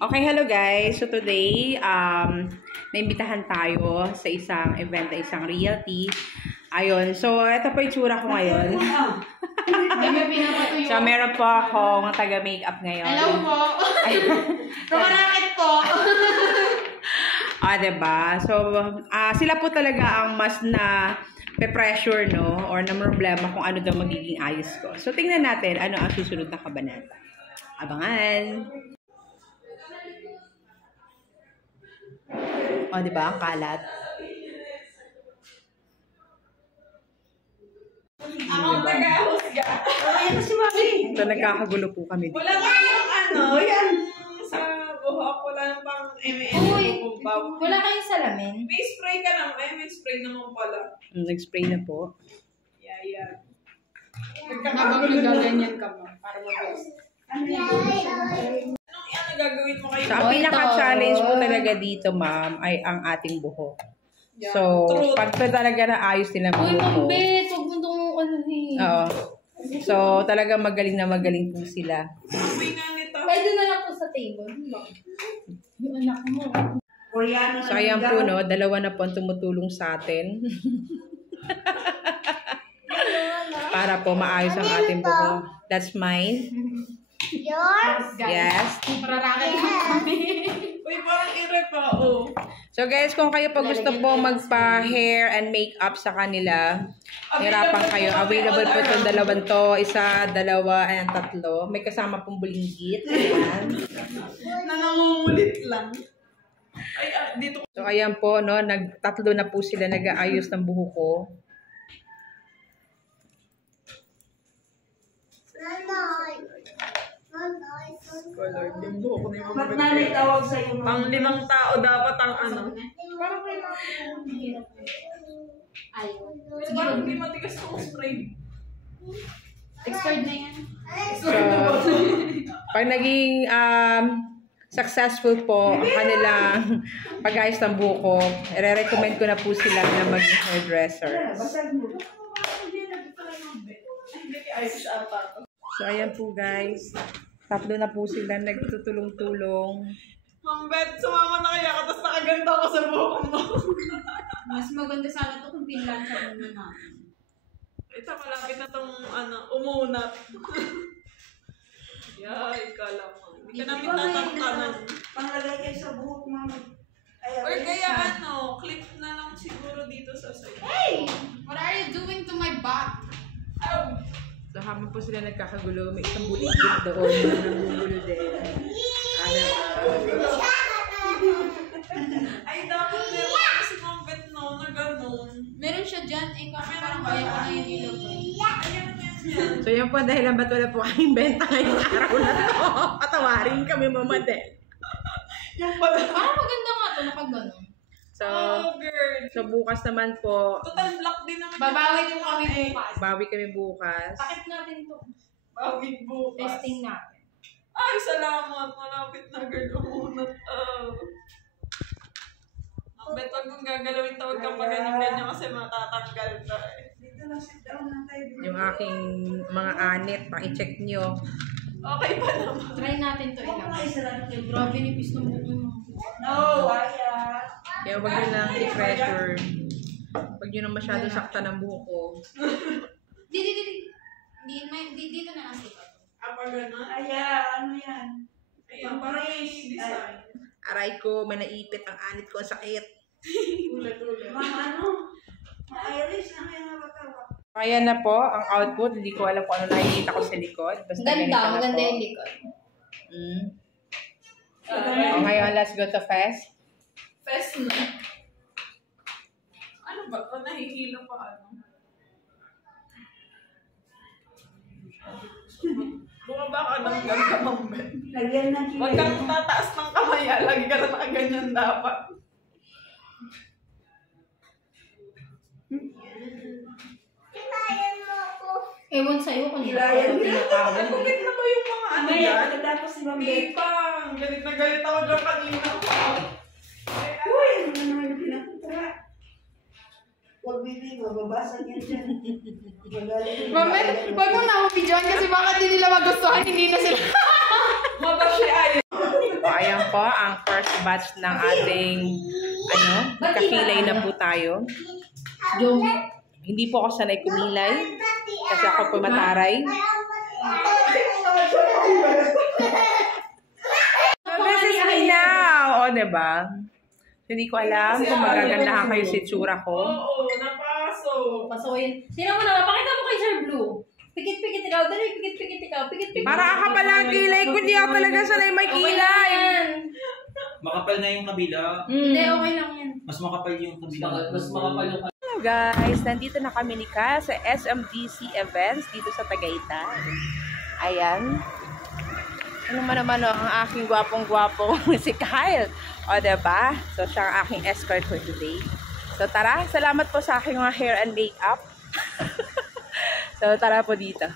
Okay, hello guys. So today, naimbitahan tayo sa isang event, isang realty. Ayun. So, ito po yung tsura ko ngayon. So, meron po akong taga-makeup ngayon. Hello po. Rumarakit po. Diba? So, sila po talaga ang mas na pe-pressure, no? Or na problema kung ano daw magiging ayos ko. So, tingnan natin ano ang susunod na kabanata. Abangan! Diba? Ang kalat. Ako taga-husga. Ayan si Mami. So, nagkakagulo po kami dito. Wala kayong yan sa buhok. Wala nang pang Uy, wala kayong salamin? May spray ka naman. May spray naman pala. Nag-spray na po. Yeah. Nagkakaganyan ka mo para mabilis. Anong gagawin mo kayo? So, ang pinaka-challenge po talaga dito, ma'am, ay ang ating buhok. Yeah. So, True. pag talaga naayos nila ang Uy, buhok ko. mambit! Huwag mo itong anuhin. Oo. So, talaga magaling na magaling po sila. May nga nito. Pwede na lang po sa table. Yung anak mo. So, ayan po, no, dalawa na po ang tumutulong sa atin. Para po maayos ang ating buhok. That's mine. Yours? Yes. Pararakit mo kami. Uy, parang ire pa. Oh. So guys, kung kayo pa gusto po magpa-hair and makeup sa kanila, hirapan kayo. Available po itong dalawang to. Isa, dalawa, and tatlo. May kasama pong bulinggit. Ayan. Nanangungulit lang. Ay, dito. So ayan po, no, nagtatlo na po sila nag-aayos ng buhok ko. Color. Yung buhok ni Mama. Ba't nanay tawag sa'yo? Pang 5 tao dapat ang ano. Parang kailangan hirap. Ayaw. Sige, parang hindi matigas kong spray. Expired na yan. So, pag naging successful po ang kanilang pag-ayos ng buhok ko, i-recommend ko na po sila na maging hairdresser. So, ayan po guys. Tatlo na po sila nagtutulong-tulong. Mambet, sumama na kaya ka, tapos nakaganda ako sa buhok mo. Mas maganda sana ito kung pinlansya mo na natin. Ito, malapit na itong umunat. Ikala mo. Hindi ka namin tatantanan. Panglagay kayo sa buhok, mama. Or kaya clip na lang siguro dito sa side. Hey! What are you doing to my back? Oh! So, habang po sila nagkakagulo, may isang buligid doon na nagugulo din. Ay, dapat meron ako si Mambet na gano'n. Meron siya dyan. Kasi parang kaya ko na yung ilog. Ayan. So, yan po dahil ba't wala po kaming benta ngayong araw na to. Patawarin kami, Mama Del. Yung pala. Parang maganda nga ito nakaganon. So, girl. so, bukas naman po, Total black din naman. Babawi po kami bukas. bawi kami bukas. Pakit natin to. Bawi bukas. Testing natin. Ay, salamat. Malapit na girl. Umunat. Mambet, huwag mong gagalawin tawag ka pa ganyan-ganyan kasi matatanggal ka eh. Dito lang, sit down lang tayo. Yung aking mga anit, pa-i-check nyo. Okay pa naman. Try natin to Huwag mo ilang. na isarado kayo. Grabe nipis ng buko mo. No, Aya. Kaya huwag nyo lang i-pressure. Huwag nyo na masyado sakta ng buhok ko. Dito na lang sila. Apa gano'n? Aya, ano yan? Ayan, parang may design. Aray ko, may naipit ang anit ko. Ang sakit. Ulat-ulat. Mga Irish, ano yung hawak-hawak? Ayan na po ang output. Hindi ko alam kung ano nakikita ko sa likod. Basta ganito na Maganda po. yung likod. O ngayon, let's go to fest. Fest na. Ano ba? O, nahihilo pa Bumaba ka ng ganda, Mambet. Lagyan ng Huwag kang tataas ng kamay. Lagi ka na nakaganyan dapat. Ewan sa'yo kung Ilayan mo. Bakit na ba yung mga ano Mamaya, yan? pagkatapos si Mambet. Hindi pa. Galit na galit ako dyan kanina pa. Uy, ano naman yung pinapunta? Huwag bibi, mababasag yan dyan. Mami, wag mo na ako videoan kasi baka di nila magustuhan, hindi na sila. Mabashi ay. O, ayan ako ang first batch ng ating, kakilay na po tayo. Hindi po ako sanay kumilay. Kasi ako po mataray. So, this is me now. O, diba? Hindi ko alam kung magagandahan kayo si tsura ko. Oo, napasok. Pasokin. Sino mo naman? Pakita mo kay Sir Blue. Pikit-pikit ikaw. Dali, pikit-pikit ikaw. Pikit-pikit. Para ka pala ang kilay ko. Hindi ako talaga sanay may kilay. Makapal na yung kabila. Hindi, okay lang yan. Mas makapal yung kabila. Mas makapal yung Hello guys, nandito na kami ni Ka sa SMDC Events dito sa Tagaytay. Ayan. Ano naman ang aking gwapong-gwapong si Kyle. O, diba? So, siya ang aking escort for today. So, tara. Salamat po sa aking mga hair and makeup. So, tara po dito.